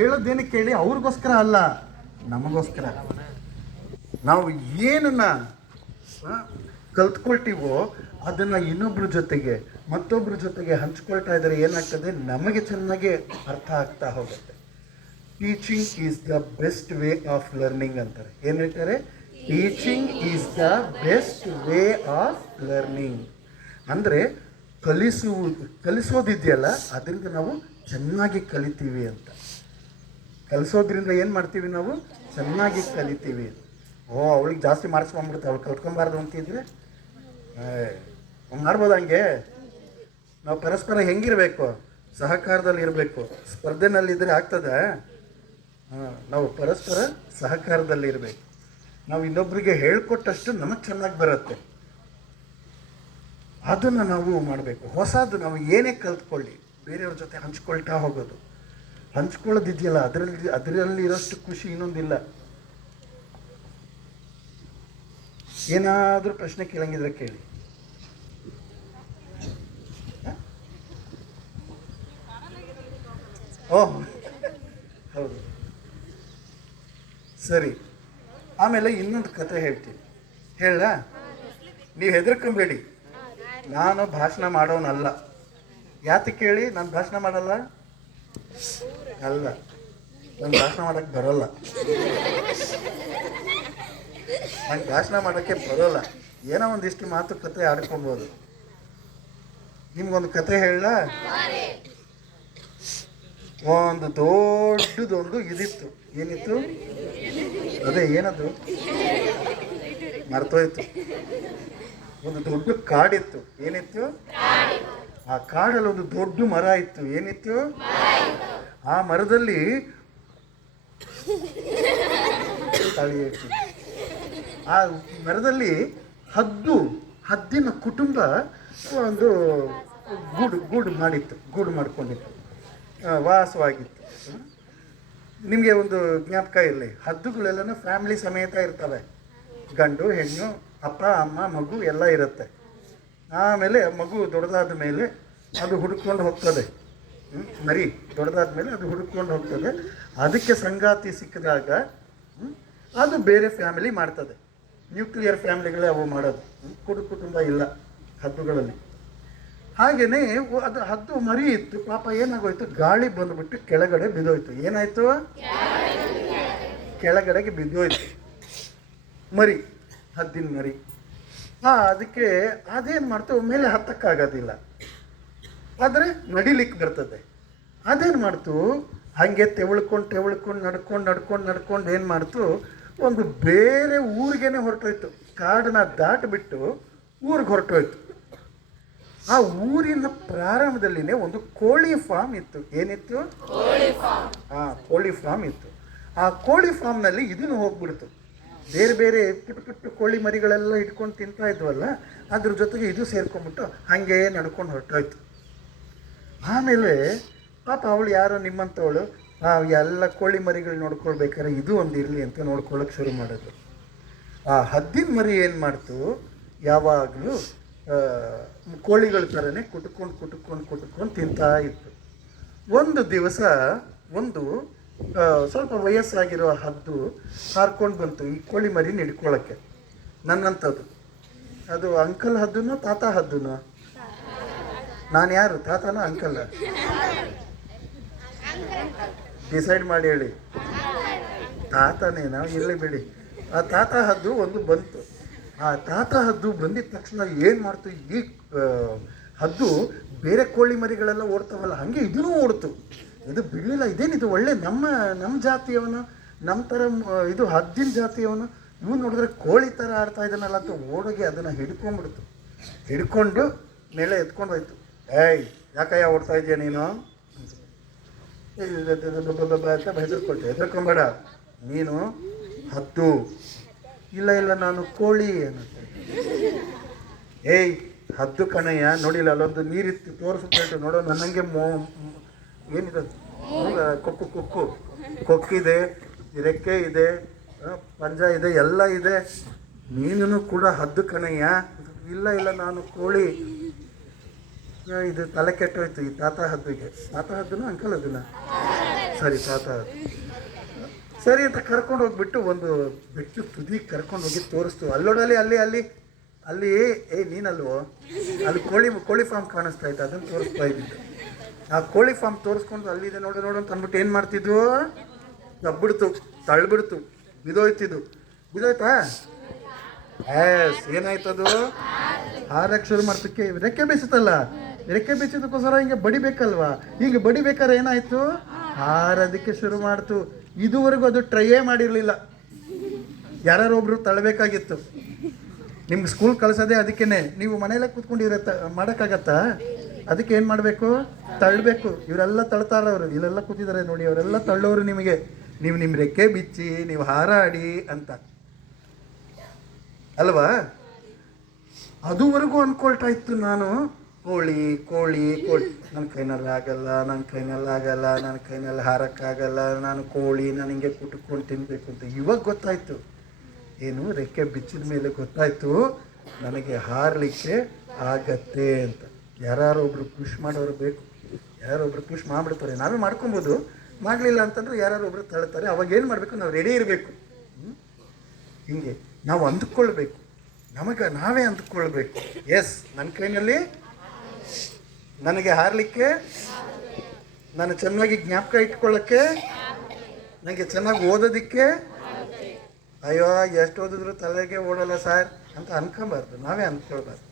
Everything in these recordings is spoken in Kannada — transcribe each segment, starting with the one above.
ಹೇಳೋದೇನು ಕೇಳಿ ಅವ್ರಿಗೋಸ್ಕರ ಅಲ್ಲ, ನಮಗೋಸ್ಕರ. ನಾವು ಏನನ್ನ ಕಲ್ತ್ಕೊಳ್ತೀವೋ ಅದನ್ನು ಇನ್ನೊಬ್ಬರ ಜೊತೆಗೆ ಮತ್ತೊಬ್ಬರ ಜೊತೆಗೆ ಹಂಚ್ಕೊಳ್ತಾ ಇದ್ದಾರೆ. ಏನಾಗ್ತದೆ, ನಮಗೆ ಚೆನ್ನಾಗಿ ಅರ್ಥ ಆಗ್ತಾ ಹೋಗುತ್ತೆ. Teaching is the best way of learning ಅಂತಾರೆ. ಏನು ಹೇಳ್ತಾರೆ? Teaching is the best way of learning. ಅಂದರೆ ಕಲಿಸೋದಿದೆಯಲ್ಲ, ಅದರಿಂದ ನಾವು ಚೆನ್ನಾಗಿ ಕಲಿತೀವಿ ಅಂತ. ಕಲಿಸೋದ್ರಿಂದ ಏನು ಮಾಡ್ತೀವಿ ನಾವು? ಚೆನ್ನಾಗಿ ಕಲಿತೀವಿ. ಅವಳಿಗೆ ಜಾಸ್ತಿ ಮಾರ್ಕ್ಸ್ ಬಂದ್ಬಿಡುತ್ತೆ, ಅವಳು ಕಲ್ತ್ಕೊಬಾರ್ದು ಅಂತಿದ್ರೆ ಮಾಡ್ಬೋದು. ಹಂಗೆ ನಾವು ಪರಸ್ಪರ ಹೆಂಗಿರಬೇಕು? ಸಹಕಾರದಲ್ಲಿ ಇರಬೇಕು. ಸ್ಪರ್ಧೆನಲ್ಲಿದ್ದರೆ ಆಗ್ತದೆ? ನಾವು ಪರಸ್ಪರ ಸಹಕಾರದಲ್ಲಿ ಇರಬೇಕು. ನಾವು ಇನ್ನೊಬ್ಬರಿಗೆ ಹೇಳ್ಕೊಟ್ಟಷ್ಟು ನಮಗೆ ಚೆನ್ನಾಗಿ ಬರುತ್ತೆ. ಅದನ್ನು ನಾವು ಮಾಡಬೇಕು. ಹೊಸದು ನಾವು ಏನೇ ಕಲ್ತ್ಕೊಳ್ಳಿ ಬೇರೆಯವ್ರ ಜೊತೆ ಹಂಚ್ಕೊಳ್ತಾ ಹೋಗೋದು. ಹಂಚ್ಕೊಳ್ಳೋದಿದೆಯಲ್ಲ, ಅದರಲ್ಲಿ ಇರೋಷ್ಟು ಖುಷಿ ಇನ್ನೊಂದಿಲ್ಲ. ಏನಾದರೂ ಪ್ರಶ್ನೆ ಕೇಳಂಗಿದ್ರೆ ಕೇಳಿ. ಓಹ್ ಹೌದು, ಸರಿ. ಆಮೇಲೆ ಇನ್ನೊಂದು ಕತೆ ಹೇಳ್ತೀನಿ, ಹೇಳ? ನೀವು ಹೆದರ್ಕೊಂಬೇಡಿ, ನಾನು ಭಾಷಣ ಮಾಡೋನಲ್ಲ. ಯಾತಕ್ಕೆ ಕೇಳಿ? ನಾನು ಭಾಷಣ ಮಾಡಲ್ಲ ಅಲ್ಲ, ನಾನು ಭಾಷಣ ಮಾಡೋಕ್ಕೆ ಬರೋಲ್ಲ. ನಂಗೆ ಭಾಷಣ ಮಾಡೋಕ್ಕೆ ಬರೋಲ್ಲ. ಏನೋ ಒಂದಿಷ್ಟು ಮಾತುಕತೆ ಆಡ್ಕೊಬೋದು. ನಿಮ್ಗೊಂದು ಕತೆ ಹೇಳ? ಒಂದು ದೊಡ್ಡದೊಂದು ಇದಿತ್ತು. ಏನಿತ್ತು? ಅದೇ ಏನದು? ಮರ್ತೋಯ್ತು. ಒಂದು ದೊಡ್ಡ ಕಾಡಿತ್ತು. ಏನಿತ್ತು? ಆ ಕಾಡಲ್ಲಿ ಒಂದು ದೊಡ್ಡ ಮರ ಇತ್ತು. ಏನಿತ್ತು? ಆ ಮರದಲ್ಲಿ ಆ ಮರದಲ್ಲಿ ಹದ್ದಿನ ಕುಟುಂಬ ಒಂದು ಗೂಡು ಮಾಡ್ಕೊಂಡಿತ್ತು, ವಾಸವಾಗಿತ್ತು. ನಿಮಗೆ ಒಂದು ಜ್ಞಾಪಕ ಇರಲಿ, ಹದ್ದುಗಳೆಲ್ಲನೂ ಫ್ಯಾಮಿಲಿ ಸಮೇತ ಇರ್ತವೆ. ಗಂಡು ಹೆಣ್ಣು, ಅಪ್ಪ ಅಮ್ಮ ಮಗು ಎಲ್ಲ ಇರುತ್ತೆ. ಆಮೇಲೆ ಮಗು ದೊಡ್ಡದಾದ ಮೇಲೆ ಅದು ಹುಡುಕೊಂಡು ಹೋಗ್ತದೆ. ಮರಿ ದೊಡ್ಡದಾದ ಮೇಲೆ ಅದು ಹುಡುಕೊಂಡು ಹೋಗ್ತದೆ. ಅದಕ್ಕೆ ಸಂಗಾತಿ ಸಿಕ್ಕಿದಾಗ ಅದು ಬೇರೆ ಫ್ಯಾಮಿಲಿ ಮಾಡ್ತದೆ. ನ್ಯೂಕ್ಲಿಯರ್ ಫ್ಯಾಮಿಲಿಗಳೇ ಅವು ಮಾಡೋದು. ಕುಟುಂಬ ಇಲ್ಲ ಹದ್ದುಗಳಲ್ಲಿ. ಹಾಗೆಯೇ ಅದು ಹದ್ದು ಮರಿ ಇತ್ತು. ಪಾಪ ಏನಾಗೋಯ್ತು, ಗಾಳಿ ಬಂದುಬಿಟ್ಟು ಕೆಳಗಡೆ ಬಿದ್ದೋಯ್ತು. ಏನಾಯಿತು? ಕೆಳಗಡೆಗೆ ಬಿದ್ದೋಯ್ತು ಮರಿ, ಹದ್ದಿನ ಮರಿ. ಅದಕ್ಕೆ ಅದೇನು ಮಾಡ್ತು, ಮೇಲೆ ಹತ್ತಕ್ಕಾಗೋದಿಲ್ಲ, ಆದರೆ ನಡಿಲಿಕ್ಕೆ ಬರ್ತದೆ. ಅದೇನು ಮಾಡ್ತು, ಹಾಗೆ ತೆವಳ್ಕೊಂಡು ನಡ್ಕೊಂಡು ಏನು ಮಾಡ್ತು, ಒಂದು ಬೇರೆ ಊರಿಗೇನೆ ಹೊರಟೋಯ್ತು. ಕಾಡನ್ನ ದಾಟಿಬಿಟ್ಟು ಊರಿಗೆ ಹೊರಟೋಯ್ತು. ಆ ಊರಿನ ಪ್ರಾರಂಭದಲ್ಲಿನೇ ಒಂದು ಕೋಳಿ ಫಾರ್ಮ್ ಇತ್ತು. ಏನಿತ್ತು? ಕೋಳಿ ಫಾರ್ಮ್ ಇತ್ತು. ಆ ಕೋಳಿ ಫಾರ್ಮ್ನಲ್ಲಿ ಇದನ್ನು ಹೋಗ್ಬಿಡ್ತು. ಬೇರೆ ಬೇರೆ ಪುಟ್ಟ ಕೋಳಿ ಮರಿಗಳೆಲ್ಲ ಇಟ್ಕೊಂಡು ತಿಂತಾ ಇದ್ವಲ್ಲ, ಅದ್ರ ಜೊತೆಗೆ ಇದು ಸೇರ್ಕೊಂಡ್ಬಿಟ್ಟು ಹಾಗೆ ನಡ್ಕೊಂಡು ಹೊರಟೋಯ್ತು. ಆಮೇಲೆ ಪಾಪ ಅವಳು ಯಾರೋ ನಿಮ್ಮಂಥವಳು ಎಲ್ಲ ಕೋಳಿ ಮರಿಗಳು ನೋಡ್ಕೊಳ್ಬೇಕಾದ್ರೆ ಇದು ಒಂದು ಇರಲಿ ಅಂತ ನೋಡ್ಕೊಳ್ಳೋಕೆ ಶುರು ಮಾಡೋದು. ಆ ಹದ್ದಿನ ಮರಿ ಏನು ಮಾಡ್ತು, ಯಾವಾಗಲೂ ಕೋಳಿಗಳ ಥರನೇ ಕುಟ್ಕೊಂಡು ತಿಂತಾ ಇತ್ತು. ಒಂದು ದಿವಸ ಒಂದು ಸ್ವಲ್ಪ ವಯಸ್ಸಾಗಿರೋ ಹದ್ದು ಹಾರ್ಕೊಂಡು ಬಂತು ಈ ಕೋಳಿ ಮರಿನ ಹಿಡ್ಕೊಳ್ಳೋಕ್ಕೆ. ನನ್ನಂಥದ್ದು. ಅದು ಅಂಕಲ್ ಹದ್ದುನೋ ತಾತ ಹದ್ದುನೋ? ನಾನು ಯಾರು, ತಾತನೋ ಅಂಕಲ್? ಡಿಸೈಡ್ ಮಾಡಿ ಹೇಳಿ. ತಾತನೇನಾ? ಇರಲಿ ಬಿಡಿ. ಆ ತಾತ ಹದ್ದು ಒಂದು ಬಂತು. ಆ ತಾತ ಹದ್ದು ಬಂದಿದ ತಕ್ಷಣ ಏನು ಮಾಡ್ತು, ಈ ಹದ್ದು ಬೇರೆ ಕೋಳಿ ಮರಿಗಳೆಲ್ಲ ಓಡ್ತಾವಲ್ಲ ಹಾಗೆ ಇದೂ ಓಡ್ತು. ಇದು ಬಿಡಲಿಲ್ಲ. ಇದೇನಿದು ಒಳ್ಳೆ ನಮ್ಮ ಜಾತಿಯವನು, ನಮ್ಮ ಥರ ಇದು ಹದ್ದಿನ ಜಾತಿಯವನು, ಇವು ನೋಡಿದ್ರೆ ಕೋಳಿ ಥರ ಆಡ್ತಾ ಇದ್ದಾನಲ್ಲ ಅಂತ ಓಡೋಗಿ ಅದನ್ನು ಹಿಡ್ಕೊಂಡ್ಬಿಡ್ತು. ಹಿಡ್ಕೊಂಡು ಮೇಲೆ ಎತ್ಕೊಂಡು ಹೋಯ್ತು. ಯಾಕಯ್ಯ ಓಡ್ತಾ ಇದೆಯಾ ನೀನು ಅಂತ ಹೆದರ್ಕೊಂಬೇಡ, ನೀನು ಹದ್ದು. ಇಲ್ಲ ನಾನು ಕೋಳಿ ಅನ್ನತ್ತೆ. ಹದ್ದು ಕಣಯ್ಯ, ನೋಡಿಲ್ಲ ಅಲ್ಲೊಂದು ನೀರಿತ್ತು ತೋರಿಸ್ಬಿಟ್ಟು ನೋಡೋ, ನನ್ನಂಗೆ ಏನಿದೆ ಕೊಕ್ಕಿದೆ, ರೆಕ್ಕೆ ಇದೆ, ಪಂಜ ಇದೆ, ಎಲ್ಲ ಇದೆ. ನೀನು ಕೂಡ ಹದ್ದು ಕಣಯ್ಯ. ಇಲ್ಲ ನಾನು ಕೋಳಿ. ಇದು ತಲೆ ಕೆಟ್ಟೋಯ್ತು ಈ ತಾತ ಹದ್ದಿಗೆ. ತಾತ ಹದ್ದುನ ಅಂಕಲ್ ಹದ್ದುನ? ಸರಿ ತಾತ ಸರಿ ಅಂತ ಕರ್ಕೊಂಡು ಹೋಗ್ಬಿಟ್ಟು ಒಂದು ಬೆಟ್ಟು ತುದಿ ಕರ್ಕೊಂಡು ಹೋಗಿ ತೋರಿಸ್ತು. ಅಲ್ಲೋಡಲ್ಲಿ ಅಲ್ಲಿ ಅಲ್ಲಿ ಅಲ್ಲಿ ನೀನಲ್ವೋ ಅಲ್ಲಿ ಕೋಳಿ ಫಾರ್ಮ್ ಕಾಣಿಸ್ತಾ ಇತ್ತು, ಅದನ್ನು ತೋರಿಸ್ತಾ ಇದ್ದಿದ್ದು. ಆ ಕೋಳಿ ಫಾರ್ಮ್ ತೋರಿಸ್ಕೊಂಡು ಅಲ್ಲಿದೆ ನೋಡು ನೋಡು ಅಂತ ಅಂದ್ಬಿಟ್ಟು ಏನು ಮಾಡ್ತಿದ್ವು, ತಬ್ಬಿಡ್ತು, ತಳ್ಬಿಡ್ತು, ಬಿದೋಯ್ತಾ ಏನಾಯ್ತದು, ಹಾರಕ್ಕೆ ಶುರು ಮಾಡ್ತಕ್ಕೆ ರೆಕ್ಕೆ ಬೀಸುತ್ತಲ್ಲ, ರೆಕ್ಕೆ ಬೀಸಿದಕ್ಕೋಸ್ಕರ ಹಿಂಗೆ ಬಡಿಬೇಕಲ್ವಾ, ಹಿಂಗೆ ಬಡಿಬೇಕಾದ್ರೆ ಏನಾಯ್ತು, ಹಾರೋದಕ್ಕೆ ಶುರು ಮಾಡ್ತು. ಇದುವರೆಗೂ ಅದು ಟ್ರೈಯೇ ಮಾಡಿರಲಿಲ್ಲ, ಯಾರೊಬ್ರು ತಳ್ಳಬೇಕಾಗಿತ್ತು. ನಿಮ್ಗೆ ಸ್ಕೂಲ್ ಕಳ್ಸೋದೇ ಅದಕ್ಕೇನೆ, ನೀವು ಮನೆಯಲ್ಲೇ ಕೂತ್ಕೊಂಡಿರತ್ತ ಮಾಡೋಕ್ಕಾಗತ್ತಾ, ಅದಕ್ಕೆ ಏನು ಮಾಡಬೇಕು, ತಳ್ಳಬೇಕು. ಇವರೆಲ್ಲ ತಳ್ತಾರವರು, ಇಲ್ಲೆಲ್ಲ ಕೂತಿದ್ದಾರೆ ನೋಡಿ, ಅವರೆಲ್ಲ ತಳ್ಳೋರು ನಿಮಗೆ. ನೀವು ನಿಮ್ಮ ರೆಕ್ಕೆ ಬಿಚ್ಚಿ ನೀವು ಹಾರಾಡಿ ಅಂತ ಅಲ್ವಾ. ಅದುವರೆಗೂ ಅಂದ್ಕೊಳ್ತಾ ಇತ್ತು ನಾನು, ಕೋಳಿ ಕೋಳಿ ಕೋಳಿ, ನನ್ನ ಕೈನಲ್ಲಿ ಆಗಲ್ಲ, ನನ್ನ ಕೈನಲ್ಲಿ ಹಾರಕ್ಕಾಗಲ್ಲ, ನಾನು ಕೋಳಿ, ನಾನು ಹಿಂಗೆ ಕುಟ್ಕೊಂಡು ತಿನ್ನಬೇಕು ಅಂತ. ಇವಾಗ ಗೊತ್ತಾಯ್ತು, ಏನು ರೆಕ್ಕೆ ಬಿಚ್ಚಿದ ಮೇಲೆ ಗೊತ್ತಾಯ್ತು ನನಗೆ ಹಾರಲಿಕ್ಕೆ ಆಗತ್ತೆ ಅಂತ. ಯಾರೊಬ್ರು ಪುಷ್ ಮಾಡೋರು ಬೇಕು, ಯಾರೊಬ್ರು ಪುಷ್ ಮಾಡಿಬಿಡ್ತಾರೆ. ನಾವೇ ಮಾಡ್ಕೊಬೋದು, ಮಾಡಲಿಲ್ಲ ಅಂತಂದ್ರೆ ಯಾರೊಬ್ರು ತಳ್ತಾರೆ. ಅವಾಗ ಏನು ಮಾಡಬೇಕು, ನಾವು ರೆಡಿ ಇರಬೇಕು. ಹಿಂಗೆ ನಾವು ಅಂದ್ಕೊಳ್ಬೇಕು, ನಾವೇ ಅಂದ್ಕೊಳ್ಬೇಕು. ಎಸ್, ನನ್ನ ಕೈನಲ್ಲಿ ನನಗೆ ಹಾರಲಿಕ್ಕೆ, ನಾನು ಚೆನ್ನಾಗಿ ಜ್ಞಾಪಕ ಇಟ್ಕೊಳ್ಳೋಕ್ಕೆ, ನನಗೆ ಚೆನ್ನಾಗಿ ಓದೋದಕ್ಕೆ, ಅಯ್ಯೋ ಎಷ್ಟು ಓದಿದ್ರು ತಲೆಗೆ ಓಡಲ್ಲ ಸರ್ ಅಂತ ಅನ್ಕೊಬಾರ್ದು, ನಾವೇ ಅಂದ್ಕೊಳ್ಬಾರ್ದು.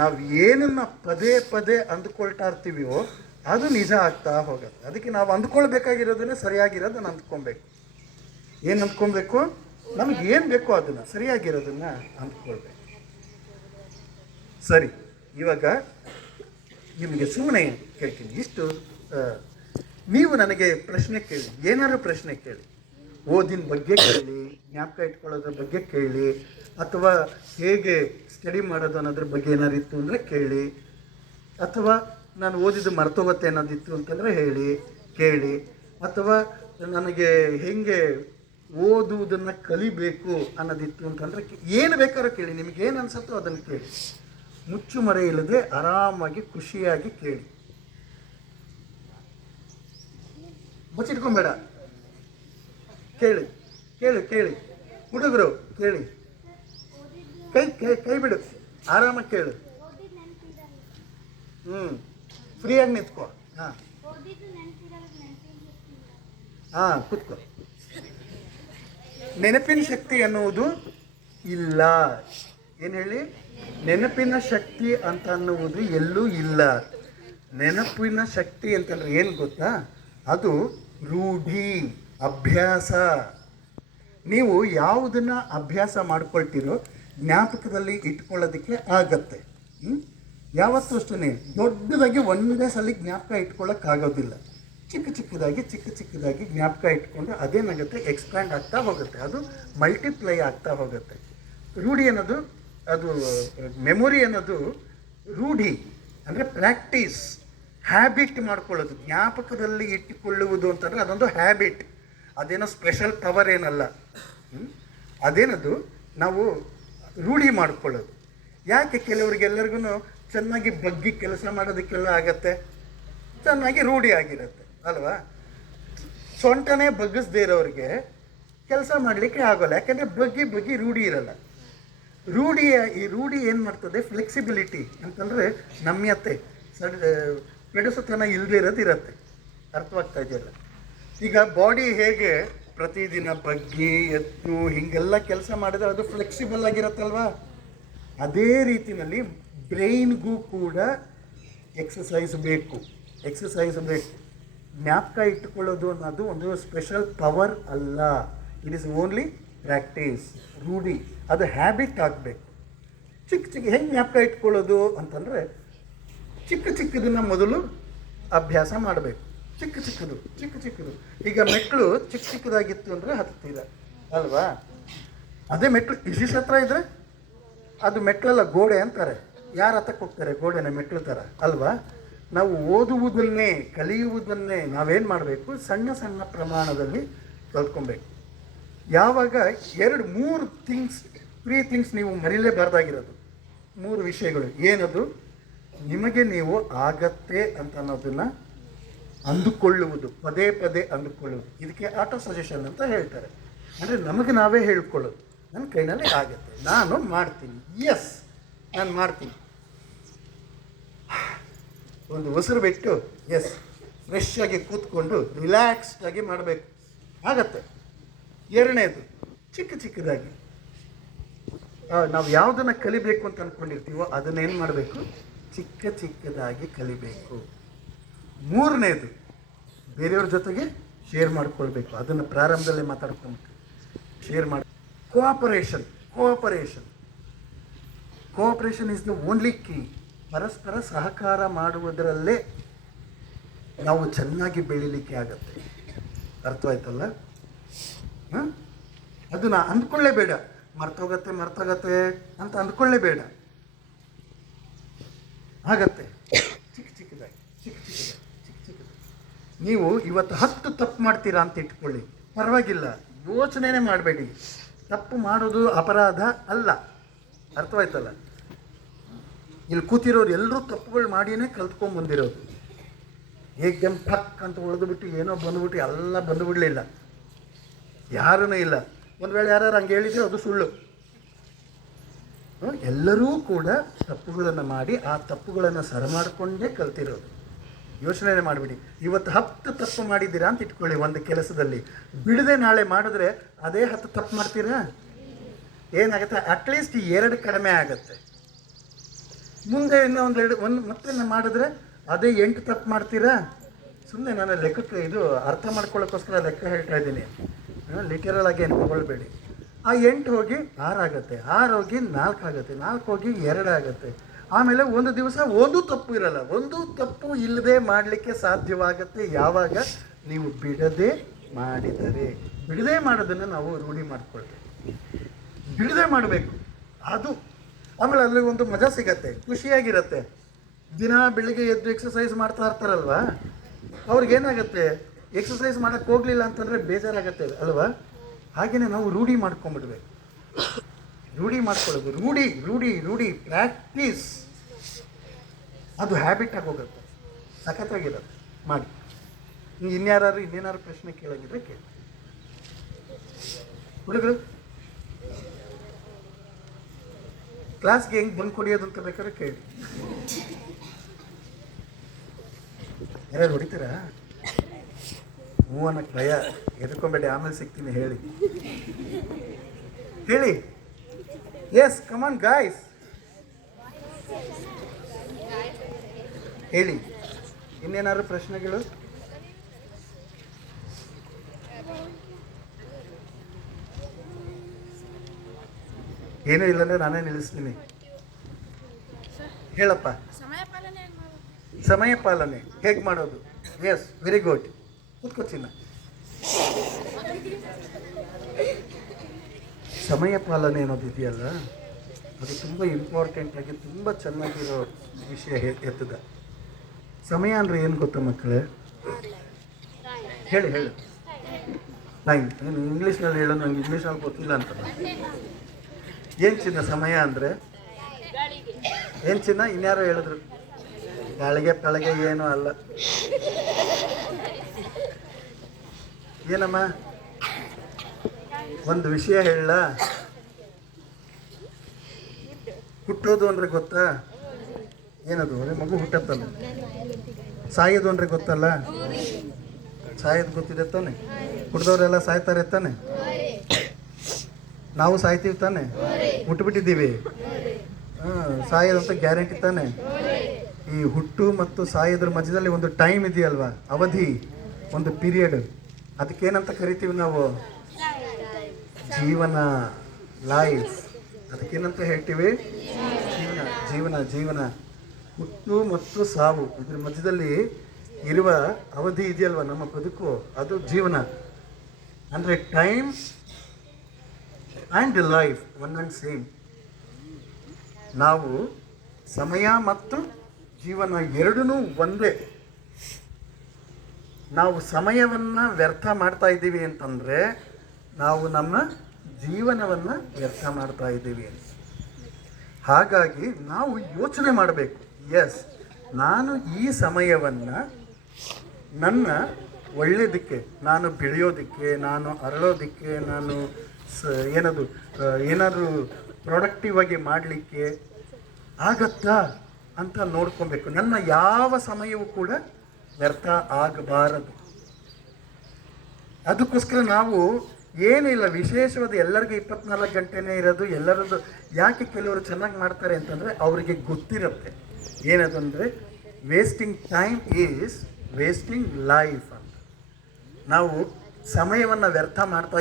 ನಾವು ಏನನ್ನ ಪದೇ ಪದೇ ಅಂದ್ಕೊಳ್ತಾ ಇರ್ತೀವೋ ಅದು ನಿಜ ಆಗ್ತಾ ಹೋಗುತ್ತೆ. ಅದಕ್ಕೆ ನಾವು ಅಂದ್ಕೊಳ್ಬೇಕಾಗಿರೋದನ್ನೇ ಸರಿಯಾಗಿರೋದನ್ನು ಅಂದ್ಕೊಬೇಕು. ಏನು ಅಂದ್ಕೊಬೇಕು, ನಮಗೆ ಏನು ಬೇಕೋ ಅದನ್ನು ಸರಿಯಾಗಿರೋದನ್ನು ಅಂದ್ಕೊಳ್ಬೇಕು. ಸರಿ, ಇವಾಗ ನಿಮಗೆ ಸುಮ್ಮನೆ ಕೇಳ್ತೀನಿ, ಇಷ್ಟು ನೀವು ನನಗೆ ಪ್ರಶ್ನೆ ಕೇಳಿ, ಏನಾದ್ರು ಪ್ರಶ್ನೆ ಕೇಳಿ, ಓದಿನ ಬಗ್ಗೆ ಕೇಳಿ, ಜ್ಞಾಪಕ ಇಟ್ಕೊಳ್ಳೋದ್ರ ಬಗ್ಗೆ ಕೇಳಿ, ಅಥವಾ ಹೇಗೆ ಸ್ಟಡಿ ಮಾಡೋದು ಅನ್ನೋದ್ರ ಬಗ್ಗೆ ಏನಾರು ಇತ್ತು ಅಂದರೆ ಕೇಳಿ, ಅಥವಾ ನಾನು ಓದಿದ್ದು ಮರ್ತೋಗುತ್ತೆ ಅನ್ನೋದಿತ್ತು ಅಂತಂದರೆ ಕೇಳಿ, ಅಥವಾ ನನಗೆ ಹೇಗೆ ಓದುವುದನ್ನು ಕಲಿಬೇಕು ಅನ್ನೋದಿತ್ತು ಅಂತಂದರೆ ಏನು ಬೇಕಾದ್ರೂ ಕೇಳಿ, ನಿಮಗೇನು ಅನಿಸುತ್ತೋ ಅದನ್ನು ಕೇಳಿ. ಮುಚ್ಚು ಮರೆ ಇಲ್ಲದೆ ಆರಾಮಾಗಿ ಖುಷಿಯಾಗಿ ಕೇಳಿ, ಬಚ್ಚಿಟ್ಕೊಂಬೇಡ, ಕೇಳಿ ಹುಡುಗರು ಕೇಳಿ, ಕೈ ಬಿಡು, ಆರಾಮಾಗಿ ಕೇಳು. ಫ್ರೀಯಾಗಿ ನಿಂತ್ಕೋ. ಹಾಂ ಕೂತ್ಕೋ. ನೆನಪಿನ ಶಕ್ತಿ ಅನ್ನುವುದು ಇಲ್ಲ. ಏನು ಹೇಳಿ, ನೆನಪಿನ ಶಕ್ತಿ ಅಂತ ಅನ್ನುವುದು ಎಲ್ಲೂ ಇಲ್ಲ. ನೆನಪಿನ ಶಕ್ತಿ ಅಂತಂದ್ರೆ ಏನು ಗೊತ್ತಾ, ಅದು ರೂಢಿ, ಅಭ್ಯಾಸ. ನೀವು ಯಾವುದನ್ನು ಅಭ್ಯಾಸ ಮಾಡ್ಕೊಳ್ತೀರೋ ಜ್ಞಾಪಕದಲ್ಲಿ ಇಟ್ಕೊಳ್ಳೋದಕ್ಕೆ ಆಗತ್ತೆ. ಯಾವತ್ತೂ ಅಷ್ಟೇ ದೊಡ್ಡದಾಗಿ ಒಂದೇ ಸಲ ಜ್ಞಾಪಕ ಇಟ್ಕೊಳ್ಳೋಕ್ಕಾಗೋದಿಲ್ಲ. ಚಿಕ್ಕ ಚಿಕ್ಕದಾಗಿ ಜ್ಞಾಪಕ ಇಟ್ಕೊಂಡು ಅದೇನಾಗುತ್ತೆ, ಎಕ್ಸ್ಪ್ಯಾಂಡ್ ಆಗ್ತಾ ಹೋಗುತ್ತೆ, ಅದು ಮಲ್ಟಿಪ್ಲೈ ಆಗ್ತಾ ಹೋಗುತ್ತೆ. ರೂಢಿ ಅನ್ನೋದು, ಅದು ಮೆಮೊರಿ ಅನ್ನೋದು ರೂಢಿ ಅಂದರೆ ಪ್ರಾಕ್ಟೀಸ್, ಹ್ಯಾಬಿಟ್ ಮಾಡ್ಕೊಳ್ಳೋದು. ಜ್ಞಾಪಕದಲ್ಲಿ ಇಟ್ಟುಕೊಳ್ಳುವುದು ಅಂತಂದರೆ ಅದೊಂದು ಹ್ಯಾಬಿಟ್, ಅದೇನೋ ಸ್ಪೆಷಲ್ ಪವರ್ ಏನಲ್ಲ. ಅದೇನದು ನಾವು ರೂಢಿ ಮಾಡ್ಕೊಳ್ಳೋದು. ಯಾಕೆ ಕೆಲವ್ರಿಗೆಲ್ಲರಿಗೂ ಚೆನ್ನಾಗಿ ಬಗ್ಗಿ ಕೆಲಸ ಮಾಡೋದಕ್ಕೆಲ್ಲ ಆಗತ್ತೆ, ಚೆನ್ನಾಗಿ ರೂಢಿ ಆಗಿರುತ್ತೆ ಅಲ್ವಾ. ಸೊಂಟನೇ ಬಗ್ಗಿಸ್ದೇ ಇರೋರಿಗೆ ಕೆಲಸ ಮಾಡಲಿಕ್ಕೆ ಆಗೋಲ್ಲ, ಯಾಕೆಂದರೆ ಬಗ್ಗಿ ರೂಢಿ ಇರಲ್ಲ. ಈ ರೂಢಿ ಏನು ಮಾಡ್ತದೆ, ಫ್ಲೆಕ್ಸಿಬಿಲಿಟಿ ಅಂತಂದರೆ ನಮ್ಯತೆ, ಪೆಡಸುತನ ಇಲ್ಲದೆ ಇರೋದು ಇರುತ್ತೆ. ಅರ್ಥವಾಗ್ತಾ ಇದೆಯಲ್ಲ. ಈಗ ಬಾಡಿ ಹೇಗೆ ಪ್ರತಿದಿನ ಬಗ್ಗಿ ಎತ್ತು ಹೀಗೆಲ್ಲ ಕೆಲಸ ಮಾಡಿದ್ರೆ ಅದು ಫ್ಲೆಕ್ಸಿಬಲ್ ಆಗಿರುತ್ತಲ್ವಾ, ಅದೇ ರೀತಿಯಲ್ಲಿ ಬ್ರೈನ್ಗೂ ಕೂಡ ಎಕ್ಸಸೈಸ್ ಬೇಕು. ಜ್ಞಾಪಕ ಇಟ್ಟುಕೊಳ್ಳೋದು ಅನ್ನೋದು ಒಂದು ಸ್ಪೆಷಲ್ ಪವರ್ ಅಲ್ಲ, ಇಟ್ ಈಸ್ ಓನ್ಲಿ ಪ್ರಾಕ್ಟೀಸ್, ರೂಢಿ. ಅದು ಹ್ಯಾಬಿಟ್ ಆಗಬೇಕು. ಚಿಕ್ಕ ಹೆಂಗೆ ಜ್ಞಾಪಕ ಇಟ್ಕೊಳ್ಳೋದು ಅಂತಂದರೆ, ಚಿಕ್ಕದನ್ನು ಮೊದಲು ಅಭ್ಯಾಸ ಮಾಡಬೇಕು. ಚಿಕ್ಕದು. ಈಗ ಮೆಟ್ಲು ಚಿಕ್ಕದಾಗಿತ್ತು ಅಂದರೆ ಹತ್ತೀರ ಅಲ್ವಾ. ಅದೇ ಮೆಟ್ಲು ಇಶಿಶ್ ಹತ್ರ ಇದ್ದರೆ ಅದು ಮೆಟ್ಲೆಲ್ಲ ಗೋಡೆ ಅಂತಾರೆ. ಯಾರು ಹತ್ತಕ್ಕೆ ಹೋಗ್ತಾರೆ, ಗೋಡೆನ ಮೆಟ್ಲು ಥರ ಅಲ್ವಾ. ನಾವು ಓದುವುದನ್ನೇ, ಕಲಿಯುವುದನ್ನೇ ನಾವೇನು ಮಾಡಬೇಕು, ಸಣ್ಣ ಪ್ರಮಾಣದಲ್ಲಿ ಕಲ್ತ್ಕೊಬೇಕು. ಯಾವಾಗ 3 ಥಿಂಗ್ಸ್ ನೀವು ಮರೀಲೇಬಾರ್ದಾಗಿರೋದು, 3 ವಿಷಯಗಳು. ಏನದು, ನಿಮಗೆ ನೀವು ಆಗತ್ತೆ ಅಂತ ಅನ್ನೋದನ್ನು ಅಂದುಕೊಳ್ಳುವುದು, ಪದೇ ಪದೇ ಅಂದುಕೊಳ್ಳುವುದು, ಇದಕ್ಕೆ ಆಟೋ ಸಜೆಷನ್ ಅಂತ ಹೇಳ್ತಾರೆ. ಅಂದರೆ ನಮಗೆ ನಾವೇ ಹೇಳ್ಕೊಳ್ಳೋದು, ನನ್ನ ಕೈನಲ್ಲಿ ಆಗುತ್ತೆ, ನಾನು ಮಾಡ್ತೀನಿ, ಎಸ್ ನಾನು ಮಾಡ್ತೀನಿ. ಒಂದು ಉಸಿರು ಬಿಟ್ಟು ಎಸ್ ಫ್ರೆಶ್ ಆಗಿ ಕೂತ್ಕೊಂಡು ರಿಲ್ಯಾಕ್ಸ್ಡ್ ಆಗಿ ಮಾಡಬೇಕು, ಆಗತ್ತೆ. ಎರಡನೇದು ಚಿಕ್ಕ ಚಿಕ್ಕದಾಗಿ ನಾವು ಯಾವುದನ್ನು ಕಲಿಬೇಕು ಅಂತ ಅಂದ್ಕೊಂಡಿರ್ತೀವೋ ಅದನ್ನೇನು ಮಾಡಬೇಕು, ಚಿಕ್ಕ ಚಿಕ್ಕದಾಗಿ ಕಲಿಬೇಕು. ಮೂರನೇದು ಬೇರೆಯವ್ರ ಜೊತೆಗೆ ಶೇರ್ ಮಾಡ್ಕೊಳ್ಬೇಕು, ಅದನ್ನು ಪ್ರಾರಂಭದಲ್ಲೇ ಮಾತಾಡ್ಕೊಂಡು ಶೇರ್ ಮಾಡಿ. Cooperation is the only key. ಪರಸ್ಪರ ಸಹಕಾರ ಮಾಡುವುದರಲ್ಲೇ ನಾವು ಚೆನ್ನಾಗಿ ಬೆಳೀಲಿಕ್ಕೆ ಆಗತ್ತೆ. ಅರ್ಥವಾಯ್ತಲ್ಲ? ಅದನ್ನು ಅಂದ್ಕೊಳ್ಳೇಬೇಡ, ಮರ್ತೋಗತ್ತೆ ಅಂತ ಅಂದ್ಕೊಳ್ಳೇಬೇಡ, ಆಗತ್ತೆ. ಚಿಕ್ಕ ಚಿಕ್ಕದಾಗಿ. ನೀವು ಇವತ್ತು 10 ತಪ್ಪು ಮಾಡ್ತೀರಾ ಅಂತ ಇಟ್ಕೊಳ್ಳಿ, ಪರವಾಗಿಲ್ಲ, ಯೋಚನೆನೇ ಮಾಡಬೇಡಿ. ತಪ್ಪು ಮಾಡೋದು ಅಪರಾಧ ಅಲ್ಲ, ಅರ್ಥವಾಯ್ತಲ್ಲ? ಇಲ್ಲಿ ಕೂತಿರೋರು ಎಲ್ಲರೂ ತಪ್ಪುಗಳು ಮಾಡಿಯೇ ಕಲ್ತ್ಕೊಂಡ್ಬಂದಿರೋದು. ಏಕ್ದಮ್ ಠಕ್ ಅಂತ ಉಳಿದುಬಿಟ್ಟು ಏನೋ ಬಂದುಬಿಟ್ಟು ಎಲ್ಲ ಬಂದುಬಿಡಲಿಲ್ಲ, ಯಾರೂ ಇಲ್ಲ. ಒಂದು ವೇಳೆ ಯಾರು ಹಂಗೆ ಹೇಳಿದರೆ ಅದು ಸುಳ್ಳು. ಎಲ್ಲರೂ ಕೂಡ ತಪ್ಪುಗಳನ್ನು ಮಾಡಿ ಆ ತಪ್ಪುಗಳನ್ನು ಸರಿ ಮಾಡಿಕೊಂಡೇ ಕಲ್ತಿರೋದು. ಯೋಚನೆ ಮಾಡಿಬಿಡಿ. ಇವತ್ತು 10 ತಪ್ಪು ಮಾಡಿದ್ದೀರಾ ಅಂತ ಇಟ್ಕೊಳ್ಳಿ, ಒಂದು ಕೆಲಸದಲ್ಲಿ ಬಿಡದೆ ನಾಳೆ ಮಾಡಿದ್ರೆ ಅದೇ 10 ತಪ್ಪು ಮಾಡ್ತೀರಾ? ಏನಾಗುತ್ತೆ? ಅಟ್ಲೀಸ್ಟ್ 2 ಕಡಿಮೆ ಆಗುತ್ತೆ. ಮುಂದೆ ಇನ್ನೂ ಒಂದು ಮತ್ತೆ ಮಾಡಿದ್ರೆ ಅದೇ 8 ತಪ್ಪು ಮಾಡ್ತೀರಾ? ಸುಮ್ಮನೆ ನಾನು ಲೆಕ್ಕಕ್ಕೆ ಇದು ಅರ್ಥ ಮಾಡ್ಕೊಳ್ಳೋಕ್ಕೋಸ್ಕರ ಲೆಕ್ಕ ಹೇಳ್ತಾ ಇದ್ದೀನಿ, ಲಿಟರಲ್ ಆಗಿ ಏನು ತಗೊಳ್ಬೇಡಿ. ಆ 8 ಹೋಗಿ 6 ಆಗುತ್ತೆ, 6 ಹೋಗಿ 4 ಆಗುತ್ತೆ, 4 ಹೋಗಿ 2 ಆಗುತ್ತೆ. ಆಮೇಲೆ ಒಂದು ದಿವಸ ಒಂದು ತಪ್ಪು ಇರಲ್ಲ. ಒಂದು ತಪ್ಪು ಇಲ್ಲದೆ ಮಾಡಲಿಕ್ಕೆ ಸಾಧ್ಯವಾಗುತ್ತೆ ಯಾವಾಗ ನೀವು ಬಿಡದೆ ಮಾಡಿದರೆ. ಬಿಡದೆ ಮಾಡೋದನ್ನು ನಾವು ರೂಢಿ ಮಾಡ್ಕೊಳ್ಬೇಕು, ಬಿಡದೆ ಮಾಡಬೇಕು ಅದು. ಆಮೇಲೆ ಅಲ್ಲಿ ಒಂದು ಮಜಾ ಸಿಗತ್ತೆ, ಖುಷಿಯಾಗಿರುತ್ತೆ. ದಿನ ಬೆಳಿಗ್ಗೆ ಎದ್ದು ಎಕ್ಸಸೈಸ್ ಮಾಡ್ತಾ ಇರ್ತಾರಲ್ವ, ಅವ್ರಿಗೇನಾಗುತ್ತೆ, ಎಕ್ಸಸೈಸ್ ಮಾಡೋಕ್ಕೆ ಹೋಗಲಿಲ್ಲ ಅಂತಂದರೆ ಬೇಜಾರಾಗತ್ತೆ ಅಲ್ವಾ? ಹಾಗೆಯೇ ನಾವು ರೂಢಿ ಮಾಡ್ಕೊಂಬಿಡ್ಬೇಕು, ರೂಢಿ ಮಾಡ್ಕೊಳ್ಳೋದು. ರೂಢಿ ಪ್ರಾಕ್ಟೀಸ್, ಅದು ಹ್ಯಾಬಿಟ್ ಆಗೋಗುತ್ತೆ, ಸಖತ್ತಾಗಿರುತ್ತೆ. ಮಾಡಿ. ಇನ್ನೇನಾರು ಪ್ರಶ್ನೆ ಕೇಳೋಂಗಿದ್ರೆ ಕೇಳಿ. ಹುಡುಗರು ಕ್ಲಾಸ್ಗೆ ಹೆಂಗೆ ಬಂದು ಕೊಡಿಯೋದು ಅಂತ ಬೇಕಾದ್ರೆ ಕೇಳಿ. ಯಾರು ಹೊಡಿತೀರಾ? ಅನ್ನಕ್ಕೆ ಭಯ, ಎದ್ಕೊಂಬೇಡಿ, ಆಮೇಲೆ ಸಿಗ್ತೀನಿ. ಹೇಳಿ ಎಸ್, ಕಮಾನ್ ಗಾಯ್ಸ್, ಹೇಳಿ. ಇನ್ನೇನಾದ್ರು ಪ್ರಶ್ನೆಗಳು? ಏನೂ ಇಲ್ಲಂದ್ರೆ ನಾನೇ ನಿಲ್ಲಿಸ್ತೀನಿ. ಹೇಳಪ್ಪ. ಸಮಯ ಪಾಲನೆ ಹೇಗೆ ಮಾಡೋದು? Yes, very good. ಕೂತ್ಕೋ ಚಿನ್ನ. ಸಮಯ ಪಾಲನೆ ಅನ್ನೋದು ಇದೆಯಲ್ಲ, ಅದು ತುಂಬ ಇಂಪಾರ್ಟೆಂಟಾಗಿ ತುಂಬ ಚೆನ್ನಾಗಿರೋ ವಿಷಯ ಎತ್ತದ. ಸಮಯ ಅಂದರೆ ಏನು ಗೊತ್ತಾ ಮಕ್ಕಳೇ? ಹೇಳಿ ಟೈಮ್. ನೀನು ಇಂಗ್ಲೀಷ್ನಲ್ಲಿ ಹೇಳೋದು, ನನಗೆ ಇಂಗ್ಲೀಷ್ನಲ್ಲಿ ಗೊತ್ತಿಲ್ಲ ಅಂತ. ಏನು ಚಿನ್ನ ಸಮಯ ಅಂದರೆ? ಏನು ಚಿನ್ನ? ಇನ್ಯಾರೋ ಹೇಳಿದ್ರು, ಗಾಳಿಗೆ ಏನೂ ಅಲ್ಲ. ಏನಮ್ಮ? ಒಂದು ವಿಷಯ ಹೇಳ. ಹುಟ್ಟೋದು ಅಂದರೆ ಗೊತ್ತಾ? ಏನದು? ಮಗು ಹುಟ್ಟತ್ತಲ್ಲ. ಸಾಯೋದು ಅಂದರೆ ಗೊತ್ತಲ್ಲ? ಸಾಯೋದು ಗೊತ್ತಿದೆ ತಾನೆ? ಹುಟ್ಟಿದವರೆಲ್ಲ ಸಾಯ್ತಾರೆ ತಾನೆ? ನಾವು ಸಾಯ್ತೀವಿ ತಾನೆ? ಹುಟ್ಟುಬಿಟ್ಟಿದ್ದೀವಿ. ಸಾಯೋದಂತ ಗ್ಯಾರಂಟಿ ತಾನೆ? ಈ ಹುಟ್ಟು ಮತ್ತು ಸಾಯೋದ್ರ ಮಧ್ಯದಲ್ಲಿ ಒಂದು ಟೈಮ್ ಇದೆಯಲ್ವಾ, ಅವಧಿ, ಒಂದು ಪೀರಿಯಡ್. ಅದಕ್ಕೇನಂತ ಕರಿತೀವಿ ನಾವು? ಜೀವನ, ಲೈಫ್. ಅದಕ್ಕೇನಂತ ಹೇಳ್ತೀವಿ? ಜೀವನ. ಹುಟ್ಟು ಮತ್ತು ಸಾವು, ಇದ್ರ ಮಧ್ಯದಲ್ಲಿ ಇರುವ ಅವಧಿ ಇದೆಯಲ್ವ ನಮ್ಮ ಬದುಕು, ಅದು ಜೀವನ. ಅಂದರೆ time and life one and same. ನಾವು ಸಮಯ ಮತ್ತು ಜೀವನ ಎರಡೂ ಒಂದೇ. ನಾವು ಸಮಯವನ್ನು ವ್ಯರ್ಥ ಮಾಡ್ತಾ ಇದ್ದೀವಿ ಅಂತಂದರೆ ನಾವು ನಮ್ಮ ಜೀವನವನ್ನು ವ್ಯರ್ಥ ಮಾಡ್ತಾ ಇದ್ದೀವಿ ಅಂತ. ಹಾಗಾಗಿ ನಾವು ಯೋಚನೆ ಮಾಡಬೇಕು, ಎಸ್, ನಾನು ಈ ಸಮಯವನ್ನು ನನ್ನ ಒಳ್ಳೆಯದಕ್ಕೆ, ನಾನು ಬೆಳೆಯೋದಕ್ಕೆ, ನಾನು ಅರಳೋದಕ್ಕೆ, ನಾನು ಏನದು ಏನಾದರೂ ಪ್ರೊಡಕ್ಟಿವ್ ಆಗಿ ಮಾಡಲಿಕ್ಕೆ ಆಗತ್ತಾ ಅಂತ ನೋಡ್ಕೊಬೇಕು. ನನ್ನ ಯಾವ ಸಮಯವೂ ಕೂಡ ವ್ಯರ್ಥ ಆಗಬಾರದು. ಅದಕ್ಕೋಸ್ಕರ ನಾವು ಏನಿಲ್ಲ ವಿಶೇಷವಾದ ಎಲ್ಲರಿಗೂ 24 ಗಂಟೆನೇ ಇರೋದು ಎಲ್ಲರದ್ದು. ಯಾಕೆ ಕೆಲವರು ಚೆನ್ನಾಗಿ ಮಾಡ್ತಾರೆ ಅಂತಂದರೆ ಅವರಿಗೆ ಗೊತ್ತಿರುತ್ತೆ ಏನದಂದರೆ wasting time is wasting life ಅಂತ. ನಾವು ಸಮಯವನ್ನು ವ್ಯರ್ಥ ಮಾಡ್ತಾ